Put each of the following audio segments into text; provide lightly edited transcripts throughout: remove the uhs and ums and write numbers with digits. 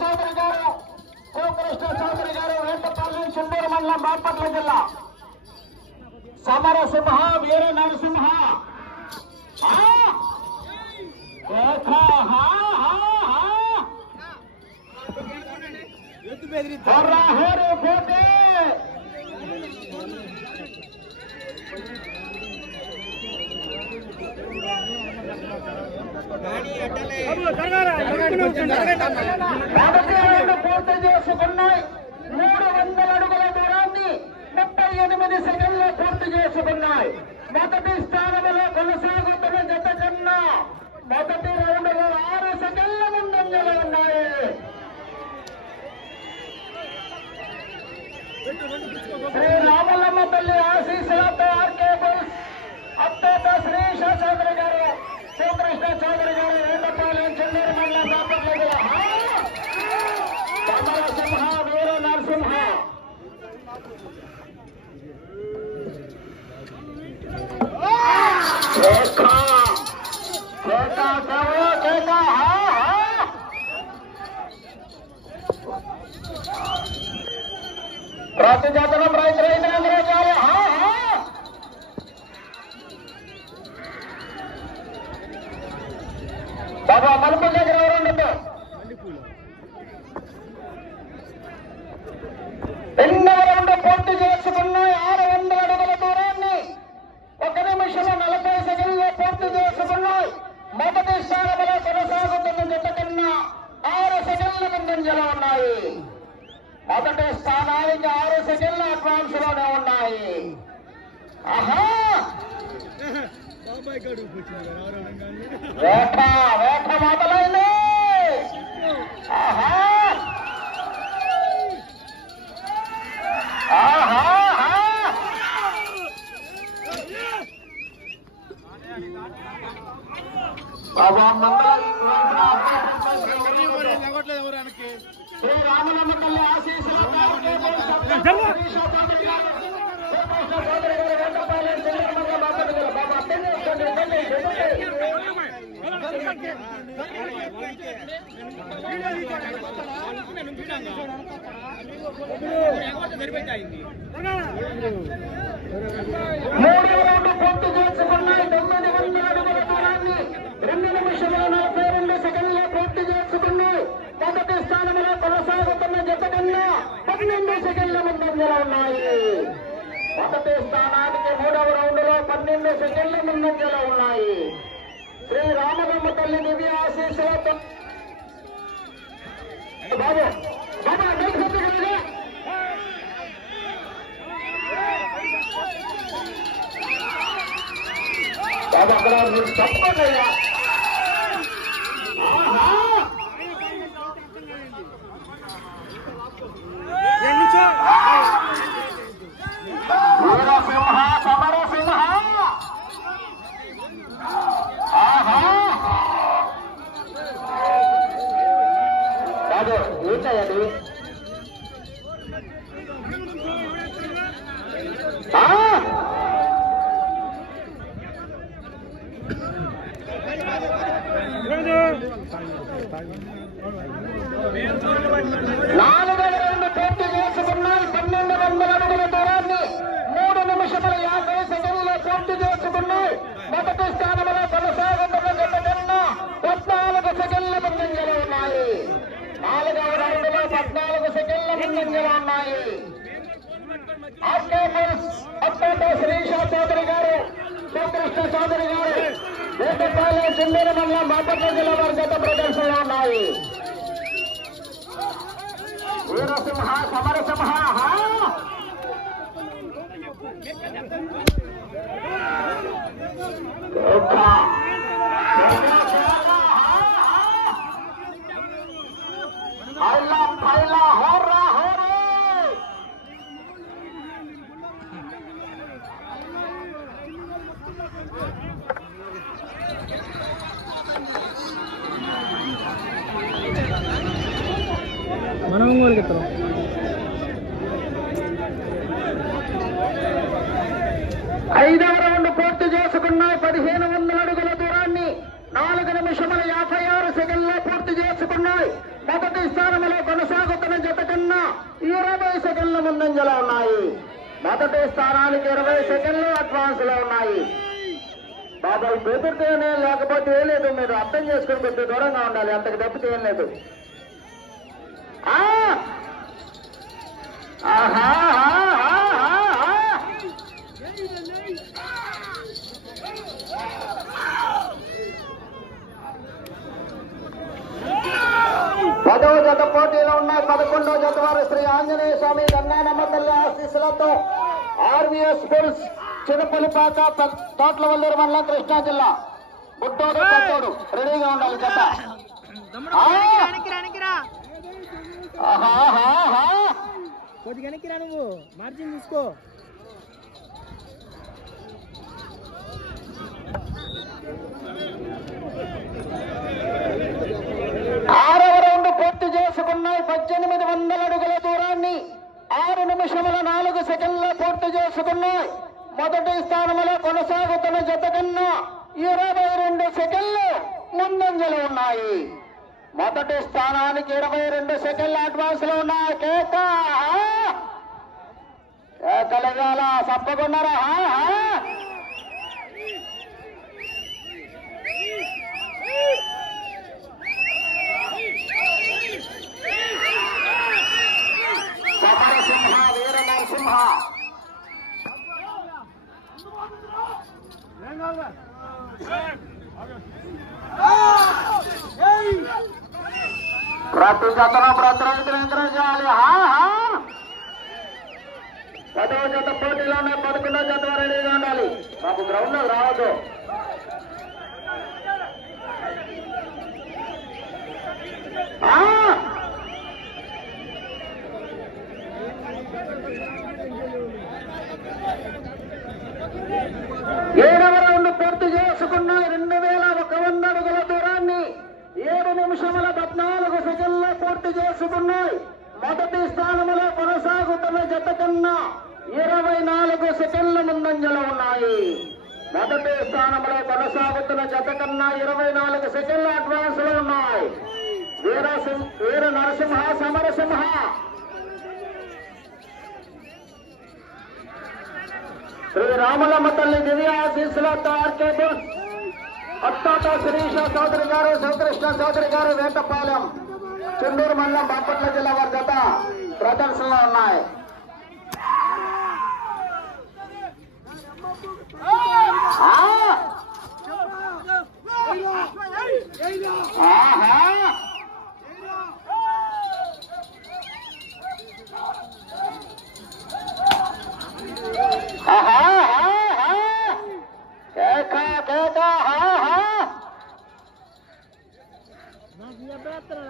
చౌదరి గారు శివకృష్ణ చౌదరి గారు వేటపల్లి చుండూరు మండలం బాపట్ల జిల్లా. సమరసింహ వీర నరసింహ పోతే పూర్తి చేసుకున్నాయి. 300 అడుగుల దూరాన్ని 38 సెకండ్లు పూర్తి చేసుకున్నాయి. మొదటి స్థానంలో కొనసాగుతున్న జత కన్నా మొదటి రౌండ్లో 6 సెకండ్ల ముందంజలో ఉన్నాయి. శ్రీ రామలమ్మ తల్లి ఆశీస్సులతో ఆర్కే బుల్స్ అత్తేత శ్రీ చౌదరి గారు శివకృష్ణ చౌదరి గారు వేటపాలెం చెన్నూరు మండలం బాపట్ల జిల్లా. సమరసింహ వీర నరసింహ ప్రతి జాతరం రైతులందరూ కాదు. బాబా మలుపు దగ్గర ఎవరుండదు. 2వ రౌండ్ పూర్తి చేసుకున్నాయి. 600 అడుగుల దూరాన్ని 1 నిమిషం 40 సెకండ్లు పూర్తి చేసుకున్నాయి. మొదటి స్థానంలో కొనసాగుతున్న జత కన్నా 6 సెకండ్ల ముందంజలో ఉన్నాయి. మొదటి స్థానానికి 6 సెకండ్ల అడ్వాన్స్ లోనే ఉన్నాయి. వేట వేట మొదలైంది. శ్రీ రామలమ్మ తల్లి ఆశీస్సులతో మూడవ రౌండ్ పూర్తి చేసుకున్నాయి. 900 అడుగుల దూరాన్ని 2 నిమిషాల 42 సెకండ్లు పూర్తి చేసుకున్నాయి. మొదటి స్థానంలో కొనసాగుతున్న జత కన్నా 12 సెకండ్ల ముందంజలో ఉన్నాయి. మొదటి స్థానానికి 3వ రౌండ్ లో 12 సెకండ్ల ముందంజలో ఉన్నాయి. శ్రీ రామలమ్మ తల్లి దివ్య ఆశీస్సులతో బాబు బాబా బాబు అక్కడ తప్పకుండా వీరసింహ సమరసింహ బాబు ఏంటండి నాలుగవ రౌండ్ పూర్తి చేసుకున్నాయి. 1200 అడుగుల దూరాన్ని 3 నిమిషముల 50 సెకండ్లు పూర్తి చేసుకున్నాయి. మొదటి స్థానంలో కొనసాగుతున్న జత కన్నా 14 సెకండ్ల ముందంజలో ఉన్నాయి. 4వ రౌండ్ లో 14 సెకండ్ల ముందంజలో ఉన్నాయి. అత్తేత శ్రీష చౌదరి గారు శివకృష్ణ చౌదరి గారు వేటపాలెం చుండూరు మండలం బాపట్ల జిల్లా వారి జత ప్రదర్శనలో ఉన్నాయి. వీరసింహ సమరసింహ మనం ఒంగోలుకి ఎత్తాం. 5వ రౌండ్ పూర్తి చేసుకున్నాయి. 1500 అడుగుల దూరాన్ని 4 నిమిషముల 56 సెకండ్లో పూర్తి చేసుకున్నాయి. మొదటి స్థానంలో 20 సెకండ్ల ముందంజలో ఉన్నాయి. మొదటి స్థానానికి 20 సెకండ్లు అడ్వాన్స్ లో ఉన్నాయి. బాబాయ్ బెదిరితేనే లేకపోతే ఏం లేదు, మీరు అర్థం చేసుకుని కొద్ది దూరంగా ఉండాలి, అంతకు తప్పితే ఏం లేదు. పదవ జత పోటీలో ఉన్నాయి. 11వ జత వారు శ్రీ ఆంజనేయ స్వామి గన్నానమ్మ తల్లి ఆశీస్సులతో ఆర్వీఎస్ స్కూల్స్ చిన్నపల్లిపాక తోట్లవల్లూరు మండలం కృష్ణా జిల్లా. గుట్టోడు పట్టోడు రెడీగా ఉండాలి జత. కొద్దిగా వెనక్కిరా, నువ్వు మార్జిన్ తీసుకో. ఆరవ రౌండ్ పూర్తి చేసుకున్నాయి. 1800 అడుగుల దూరాన్ని 6 నిమిషముల 4 సెకండ్ల పూర్తి చేసుకున్నాయి. మొదటి స్థానంలో కొనసాగుతున్న జత కన్నా 22 సెకండ్లు ముందంజలు ఉన్నాయి. మొదటి స్థానానికి 22 సెకండ్ల అడ్వాన్స్ లో ఉన్నాయి. కేకలగాల తప్పకున్నారా? సమరసింహ వీర నరసింహ ప్రతి జతను ప్రతినిధించడం చేయాలి. 10వ జత పోటీలో ఉన్నాయి. 11వ జత రెడీగా ఉండాలి. మాకు గ్రౌండ్ లో రావద్దు. ఏడవ రౌండ్ పూర్తి చేసుకున్నాయి. 2100 అడుగుల దూరాన్ని 7 నిమిషముల 14 సెకండ్ల పూర్తి చేసుకున్నాయి. మొదటి స్థానంలో కొనసాగుతున్న జత కన్నా 24 సెకండ్ల ముందంజలో ఉన్నాయి. మొదటి స్థానంలో కొనసాగుతున్న జత కన్నా 24 సెకండ్ల అడ్వాన్స్ లో ఉన్నాయి. వీర నరసింహ సమరసింహ శ్రీ రామలమ్మ తల్లి దివ్యాశీస్సులతో ఆర్కే బోస్ అత్తాత శిరీష చౌదరి గారు, శివకృష్ణ చౌదరి గారు, వేటపాలెం చెన్నూరు మండలం బాపట్ల జిల్లా వారి జత ప్రదర్శనలో ఉన్నాయి.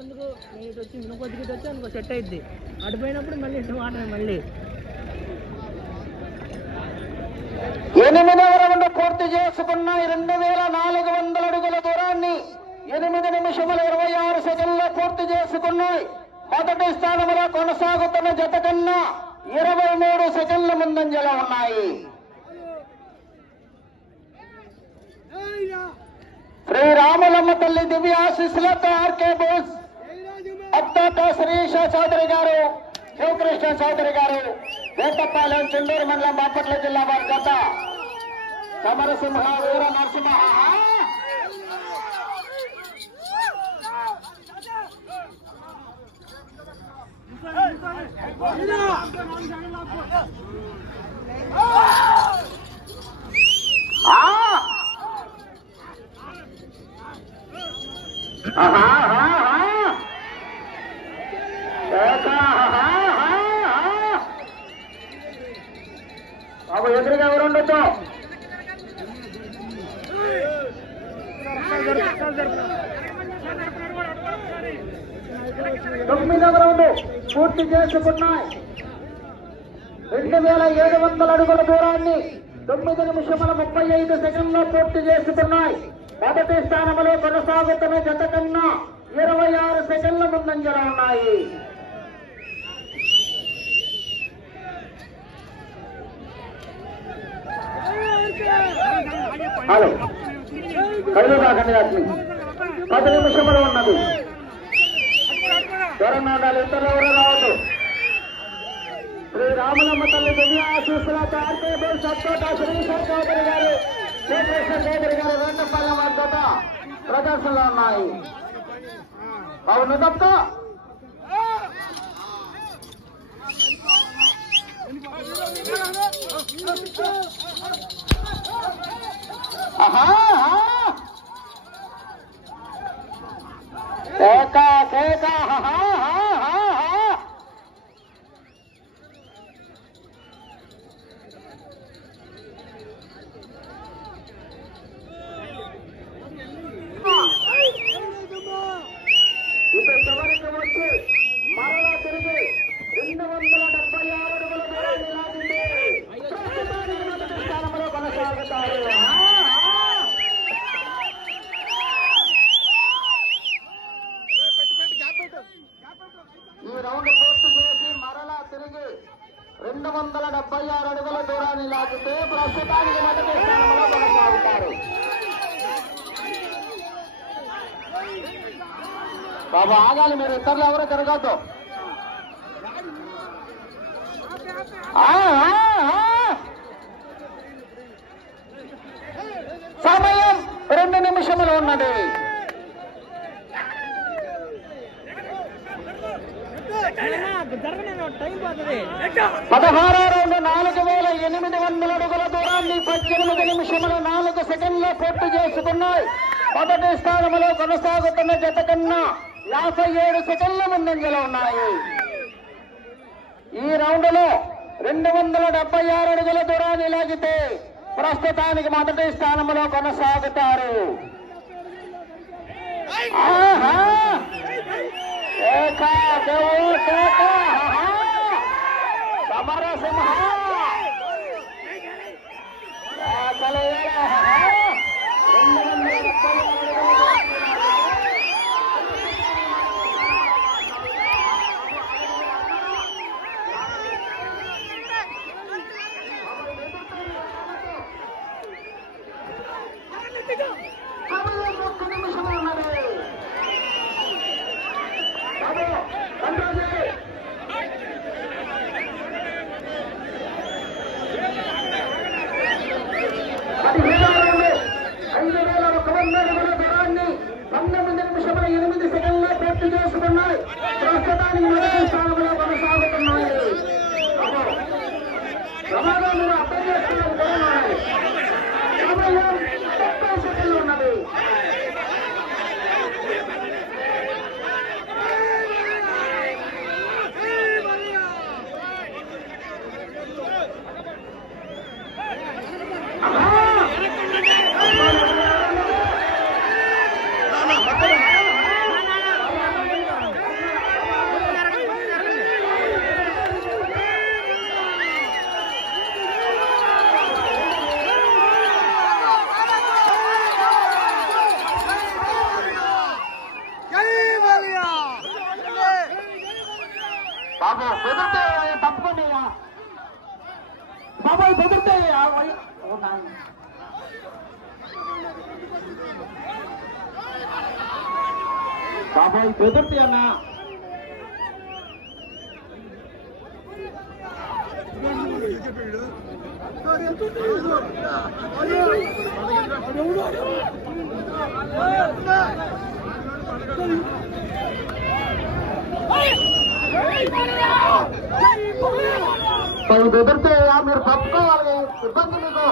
అందుకు నేను వచ్చి నువ్వు కొద్దిగా వచ్చి అనుకో సెట్ అయిద్ది. అడిపోయినప్పుడు మళ్ళీ ఇటు మాట మళ్ళీ 8వ రౌండ్ పూర్తి చేసుకున్నాయి. 2400 అడుగుల దూరాన్ని 8 నిమిషముల 26 సెకండ్ల పూర్తి చేసుకున్నాయి. మొదటి స్థానంలో కొనసాగుతున్న జత కన్నా 23 సెకండ్ల ముందంజలో ఉన్నాయి. శ్రీ రామలమ్మ తల్లి దివ్య ఆశీస్సులతో ఆర్కే బోస్ అత్తాత శిరీష చౌదరి గారు, శివకృష్ణ చౌదరి గారు, వేటపాలెం చెన్నూరు మండలం బాపట్ల జిల్లా వారి జత సమరసింహ వీర నరసింహ. బాబు ఎదురుగా ఎవరు ఉండొచ్చు? 9వ రౌండ్ పూర్తి చేసుకున్నాయి. 2700 అడుగుల దూరాన్ని 9 నిమిషముల 35 సెకండ్లో పూర్తి చేసుకున్నాయి. మొదటి స్థానంలో కొనసాగుతున్న జత కన్నా 26 సెకండ్ల ముందంజలో ఉన్నాయి. హలో కళ్ళు కాకండి, 10 నిమిషములు ఉన్నది. దూరంగా ఉండాలి, ఇతరులు ఎవరో రావద్దు. శ్రీ రామలమ్మ తల్లి దునియా ఆశీస్సులతో ఆర్కేబుల్ సత్తోట శ్రీశ్వర్ చౌదరి గారు శ్రీకృష్ణ చౌదరి గారు రెండపల్లి మద్దత ప్రదర్శనలో ఉన్నాయి. అవును తప్ప ఇప్పుడు చివరికి వచ్చి మరలా తిరిగి 276 అడుగుల దూరాన్ని లాగింది. ప్రస్తుతానికి మొదటి స్థానంలో కొనసాగుతారు. ఈ రౌండ్ పూర్తి చేసి మరలా తిరిగి 276 అడుగుల దూరాన్ని లాగితే ప్రస్తుతానికి మొదటి స్థానంలో కొనసాగుతారు. బాబు ఆగాలి, మీరు ఇతరులు ఎవరు తిరగద్దు. సమయం 2 నిమిషములు ఉన్నది. 16వ రౌండ్ 4800 అడుగుల దూరాన్ని 18 నిమిషముల 4 సెకండ్లో పూర్తి చేసుకున్నాయి. మొదటి స్థానంలో కొనసాగుతున్న జత కన్నా 57 సెకండ్ల ముందంజలో ఉన్నాయి. ఈ రౌండ్ లో 276 అడుగుల దూరాన్ని లాగితే ప్రస్తుతానికి మొదటి స్థానంలో కొనసాగుతారు. సమరసింహ ప్రస్తుతానికి మొదటి స్థానంలో కొనసాగుతున్నాయి. ప్రమాదాలు అర్థం చేసుకున్నాయి. 30 సెకండ్లు ఉన్నది. బాబు బెదిరితే తప్పకుండా బాబాయ్ బెదిరితే బాబాయ్ బెదిరితే అన్నా బెదిరితే మీరు తప్పుకోవాలి. ఇబ్బంది మీకు